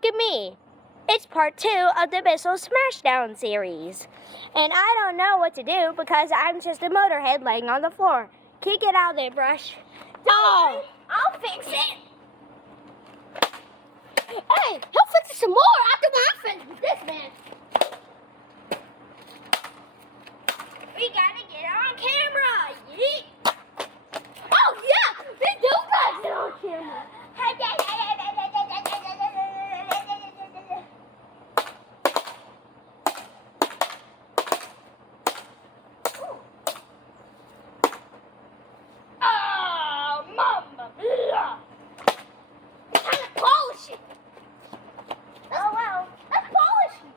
look at me. It's part 2 of the Bissell Smashdown series. And I don't know what to do because I'm just a motorhead laying on the floor. Kick it out there, Brush. Oh, I'll fix it. Hey, he'll fix it some more after I'm finished with this man. We gotta get on camera. Yeet. Oh, yeah, we do got it on camera. Oh, mamma mia. Time to polish it. Oh, well. Let's polish it.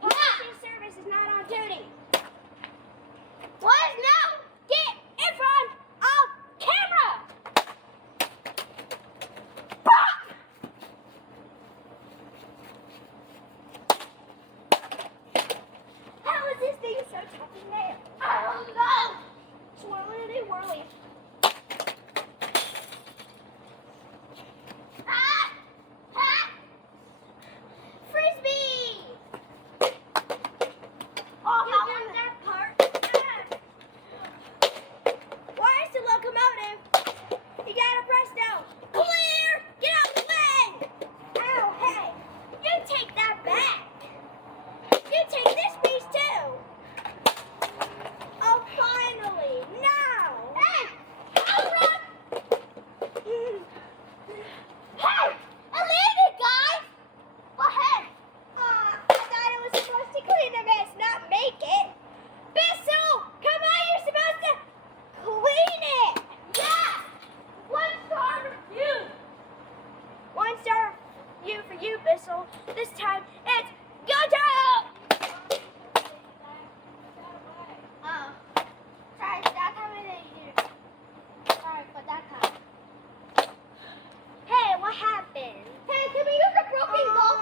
Polishing service is not on duty. What now? Get in front of camera. How is this thing so tough in there? I don't know. Swirly whirly. Ah! Ah! Frisbee! Oh, You got that part. Why is the locomotive? You gotta press down. Clear! Get out the way! Ow, hey! You take that back! You take this piece too! Oh, finally! Now! Hey! Hold on! Hey! I landed, guys! Go ahead. I thought it was supposed to clean the mess, not make it. Bissell, come on, you're supposed to clean it. Yeah! 1 star review. 1 star review for you, Bissell. This time it's go job. Oh. Sorry, that time I didn't hear. Sorry for that time. Hey, what happened? Hey, can we use a broken golf?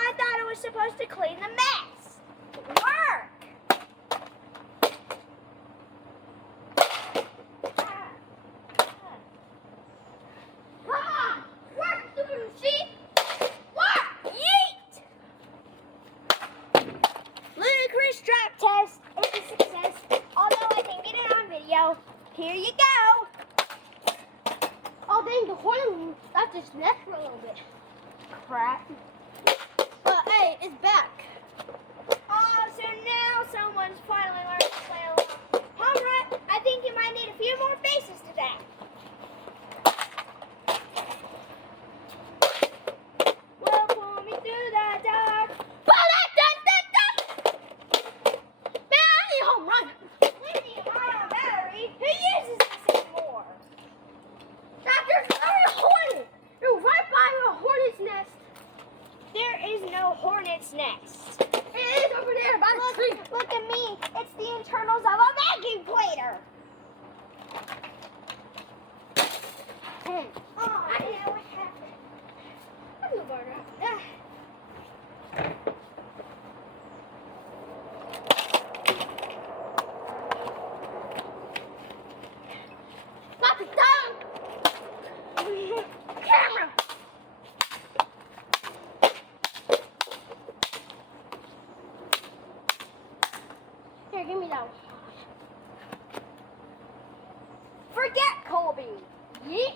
I thought it was supposed to clean the mess. Work. Come on! Work, stupid machine! Work! Yeet! Ludicrous drop test. It's a success. Although I can get it on video. Here you go. Oh, dang, the horn got this neck for a little bit. Crap. But hey, it's back. Oh, so now someone's finally learned to play along. Alright, I think you might need a few more faces to that. Well, pull me through the dark. Man, I need a home run. Lithium-ion battery? Who uses this anymore? There's not a hornet. You're right by a hornet's nest. There is no hornet's nest. It is over there by the tree. Look at me. It's the internals of a vacuum cleaner. Hey, Oh, I know what happened. I'm gonna burn up. Knock it down. Camera. Here, give me that one. Forget Colby. Yeet.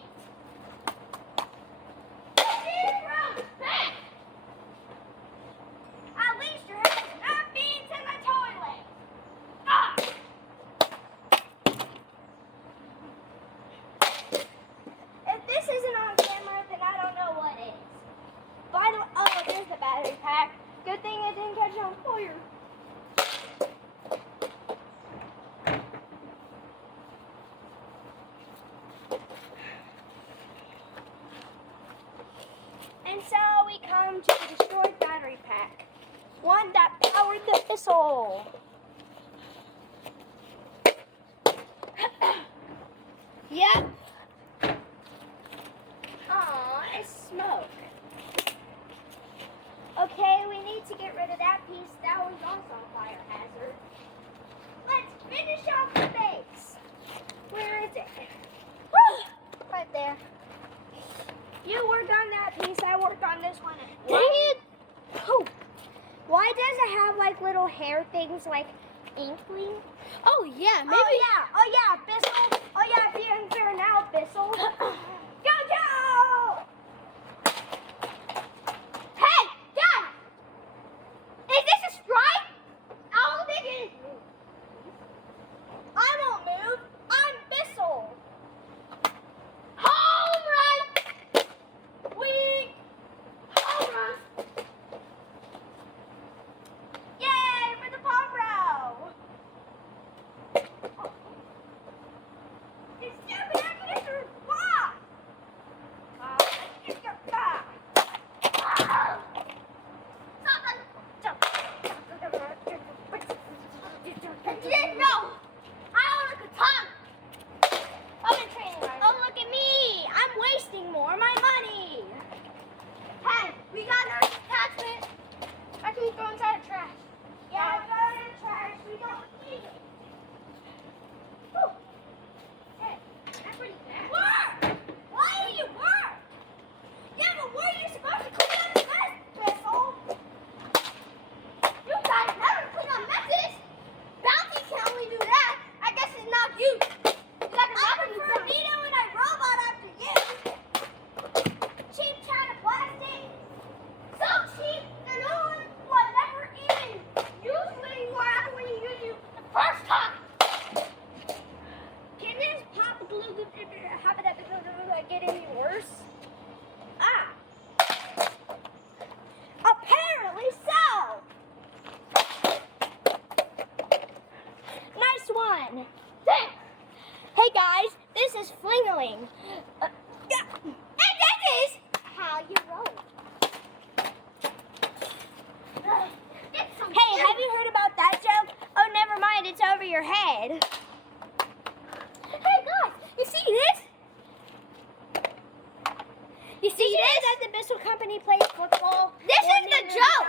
At least your head is not being to the toilet. Ah! If this isn't on camera, then I don't know what is. By the way, oh, there's the battery pack. Good thing it didn't catch on fire. And so we come to the destroyed battery pack. One that powered the Bissell. Yep. Aw, it's smoke. Okay, we need to get rid of that piece that was also a fire hazard. Let's finish off the base. Where is it? You work on that piece, I work on this one. Dang it! Oh. Why does it have like little hair things like inkling? Oh yeah, maybe. Oh yeah, Bissell. Oh yeah, feeling fair now, Bissell. Go, Joe! Hey, Dad! Is this a strike? I don't think it is. I won't move. I'm Bissell. Home run! We Home run! yay for the Pompro. It's stupid accident. Why? No! I don't look a ton! I'm in training right now. Oh, look at me. I'm wasting more of my money. Hey, we got our attachment. I can go inside the trash. Yeah, go in the trash. We don't need it. Whew. Hey, that's pretty bad. Work! Why do you work? Yeah, but where are you supposed to clean up the mess, Bissell? You guys never clean on messes. Bounty can only do that. I guess it's not you. You got to I knock me prefer down. Nito and I robot after you. Cheap China plastic. So cheap, and no one will never even use it anymore after when you use it the first time. Can this pop glue get any worse? Ah. Apparently so. Nice one. Thanks. Hey guys, this is Flingling. Yeah. And this is How you roll. It's some Hey, have you heard about that joke? Oh, never mind, it's over your head. Hey guys, you see this? You see that the Bissell Company plays football? This is the joke.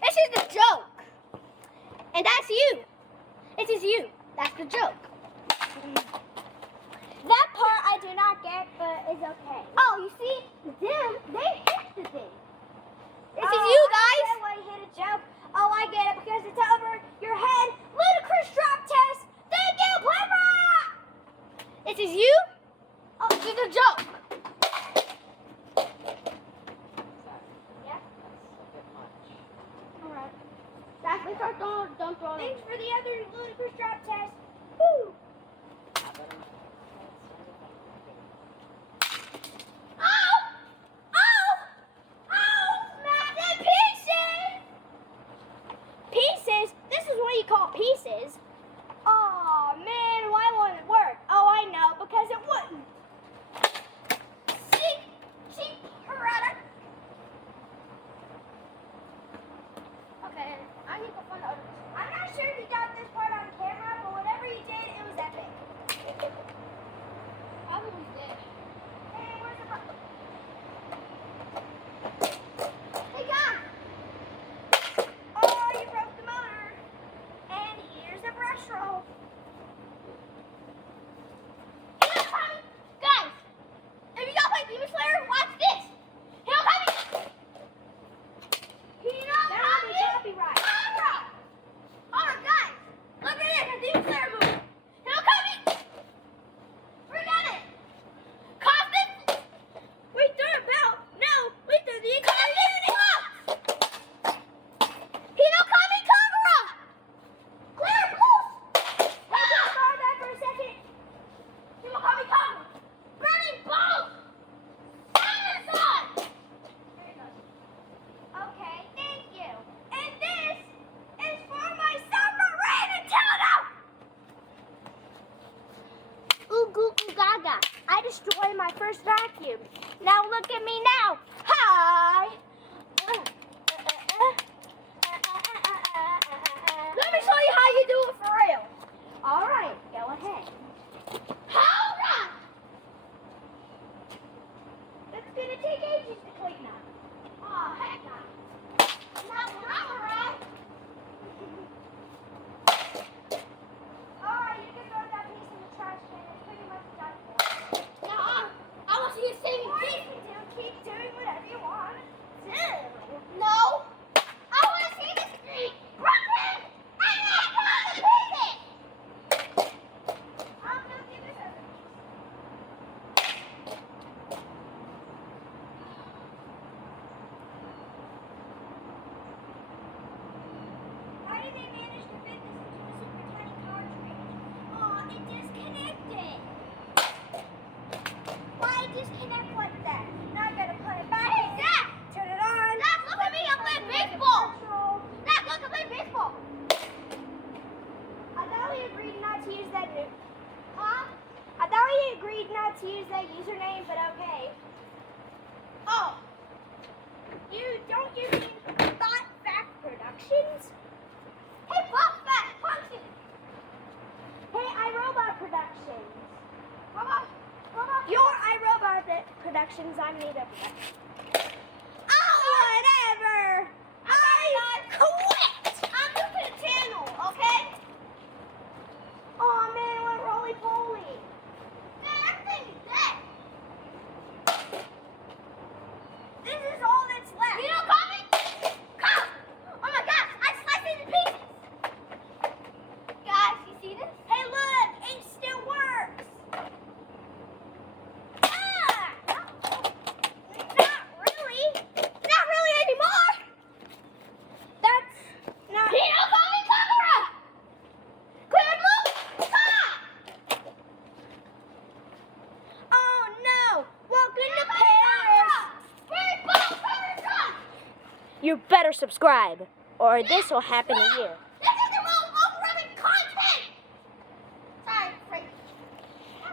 This is the joke. And that's you. This is you. That's the joke. That part I do not get, but it's okay. Oh, you see, them, they hit the thing. This is Oh, you I guys. get why you hit a joke. Oh, I get it, because it's over your head. Ludicrous drop test. Thank you, Pepper! This is you. Oh, this is a joke. Yeah. Alright. That's because don't throw it. Thanks for the other ludicrous drop test. Woo! Ow! Ow! Ow! Smash in pieces! Pieces? This is what you call pieces? Oh man, why won't it work? Oh, I know, because it wouldn't. Cheap product. Okay, I need to find the other. I'm not sure if you got this part on camera, but whatever you did, it was epic. Probably did. Hey, where's the button? Hey guys! Oh, you broke the motor. And here's a brush roll. Guys, if you don't play Demon Slayer, watch this. Hinokami! That'll be Hinokami! copyright. Camera! Alright, guys, look at this, a Demon Slayer movie. Hinokami! Forget it! Cosmic! We threw a belt. No, we threw the Cosmic Flux! Hinokami Kagura! Clear blues! Hey, just borrow that for a second. Hinokami Kagura! Burning balls! Amazon! Okay, thank you. And this is for my submarine antenna. Ooh, goo, goo, gaga. I destroyed my first vacuum. Now look at me now. Hi. Let me show you how you do it for real. All right, go ahead. Hold on! It's gonna take ages to clean up. Oh, heck no. Not when I'm around. All right, you can throw that piece in the trash can. It's pretty much done for. No, I want you to save me. Or you can do keep No. I want to see the street broken and not come to pieces. I'm going to give this a... How did they manage to fit this into a super tiny cartridge? Aw, it disconnected. Why disconnect like that? Now I gotta put it back. Hey, Zach! Turn it on. Zach, look at me. I'm playing baseball. Zach, look, I'm playing baseball. I thought we agreed not to use that. Huh? I thought we agreed not to use that username, but okay. Oh, you mean Thought Fact Productions? Hey, Buck Fat, punch it. Hey, iRobot Productions. Robot. You're iRobot Productions. I'm Nita Productions. Oh, whatever. I quit. I'm new to the channel, okay? Oh man, it went roly poly. Man, everything is dead. This is all that's left. You don't call me? Come! Oh my gosh, I sliced it into pieces. Guys, you see this? Hey, look, it still works. Ah! Not really. Not really anymore. That's not. You don't call me camera. Clear blue. Stop! Oh no! Welcome to Paris. Paris. Where's Buck Paris? You better subscribe, or this will happen to you. This is the most overwhelming content. Sorry, Frank.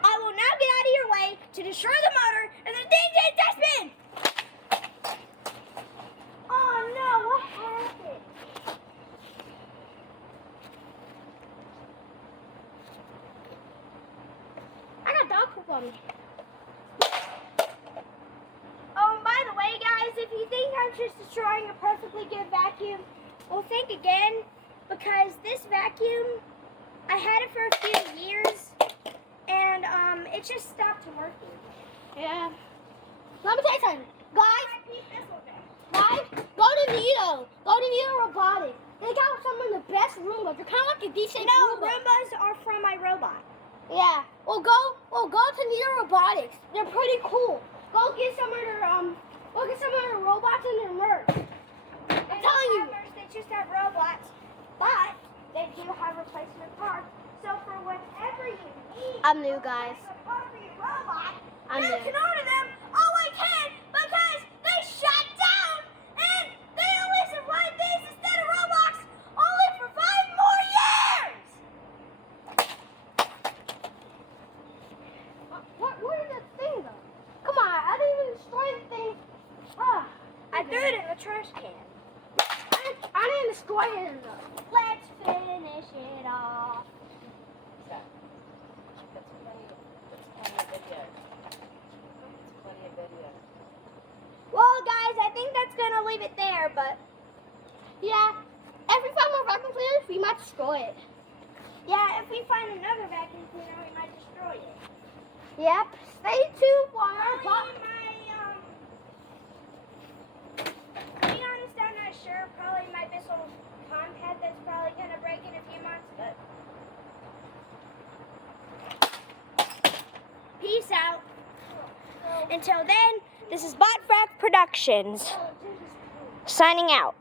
I will now get out of your way to destroy the motor and the DJ dustbin. Oh no! What happened? I got dog poop on me. Oh, and by the way, guys, if you think I'm just destroying a perfectly good vacuum, well, think again, because this vacuum, I had it for a few years, and it just stopped working. Yeah. Let me tell you something. Guys, go to Nito. Go to Nito Robotics. They got some of the best Roombas. They're kind of like a decent No, Roomba. Roombas are from iRobot. Yeah. Well, go to Nito Robotics. They're pretty cool. Go get some of their robots and their merch. I'm telling you. They just have robots, but they do have replacement parts. So for whatever you need, I'm new, guys. a part for your robot, I'm you new. can order them. Oh, I can because they shut down and they only supplied these instead of Roblox only for 5 more years. Where is the thing though? Come on, I didn't even destroy the thing. Ah, I threw it in the trash can. I didn't destroy it though. Let's finish it off. That's plenty of video. Well, guys, I think that's gonna leave it there, but Yeah. Every time we're vacuum cleaners, we might destroy it. yeah, if we find another vacuum cleaner, we might destroy it. Yep. Stay tuned for our Probably to be honest, I'm not sure. Probably my Bissell Compact that's probably gonna break in a few months, but peace out. Until then, this is BotFrack Productions signing out.